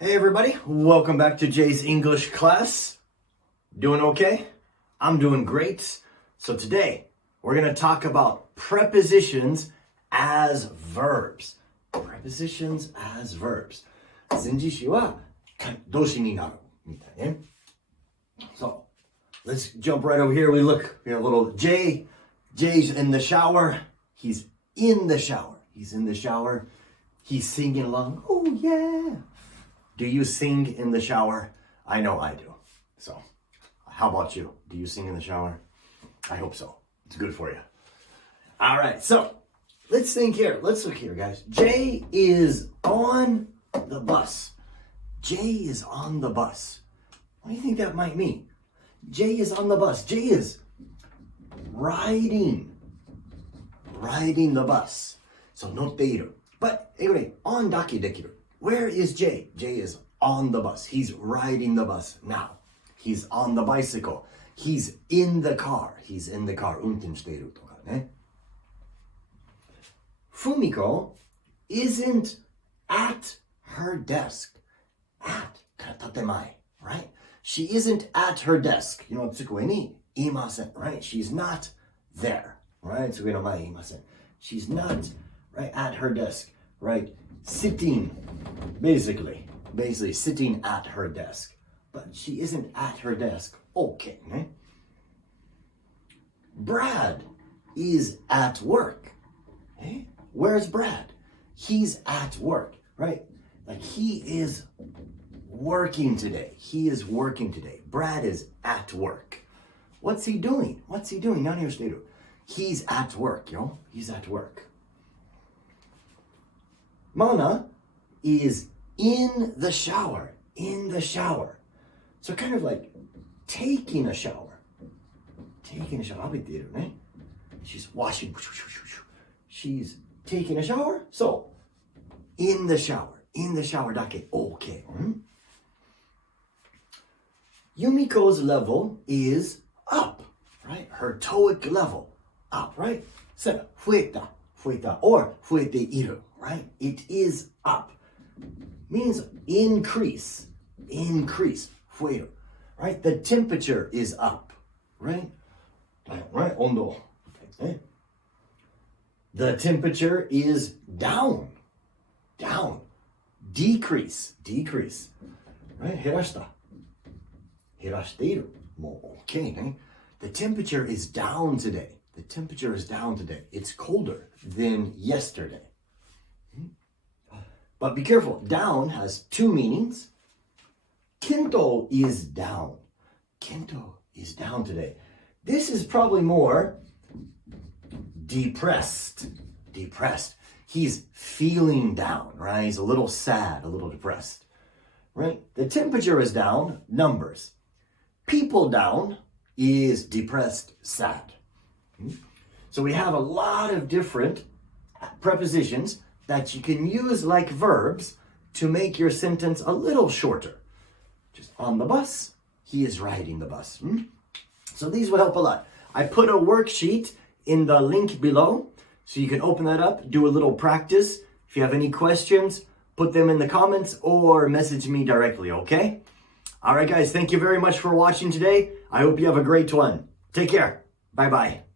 Hey everybody, welcome back to Jay's English class. Doing okay? I'm doing great. So today, we're going to talk about prepositions as verbs. Prepositions as verbs. 前置詞は動詞になるみたいね。So, let's jump right over here. We have a little Jay. Jay's in the shower. He's in the shower. He's in the shower. He's singing along. Oh yeah. Do you sing in the shower? I know I do. So, how about you? Do you sing in the shower? I hope so. It's good for you. All right, so let's think here. Let's look here, guys. Jay is on the bus. Jay is on the bus. What do you think that might mean? Jay is on the bus. Jay is riding the bus. So, 乗っている. But, 英語で on だけできる. Where is Jay? Jay is on the bus. He's riding the bus now. He's on the bicycle. He's in the car. He's in the car. 運転しているとかね。Fumiko isn't at her desk. At から建前, right? She isn't at her desk. 机にいません, right? She's not there, right? 机の前にいません. She's not, right, at her desk, right? Sitting, basically sitting at her desk. But she isn't at her desk. Okay, ne? Brad is at work. Eh? Where's Brad? He's at work, right? Like he is working today. He is working today. Brad is at work. What's he doing? 何をしている? He's at work, yo. He's at work. Mana is in the shower. So kind of like taking a shower. 浴びているね. She's washing. She's taking a shower. So, in the shower だけ OK. Yumiko's level is up, right? Her TOEIC level up, right? So, 増えた or 増えている, right? It is up. Means increase. 増える, right? The temperature is up, right? Right? 温度. Okay. The temperature is down. Decrease. Right? 減らしている. もう OK ね. The temperature is down today. It's colder than yesterday. But be careful. Down has two meanings. Kento is down. Today. This is probably more depressed. He's feeling down, right? He's a little sad, a little depressed, right? The temperature is down, numbers. People down is depressed, sad. So we have a lot of different prepositions that you can use like verbs to make your sentence a little shorter. Just on the bus, he is riding the bus. So these will help a lot. I put a worksheet in the link below, so you can open that up, do a little practice. If you have any questions, put them in the comments or message me directly, okay? All right, guys, thank you very much for watching today. I hope you have a great one. Take care. Bye-bye.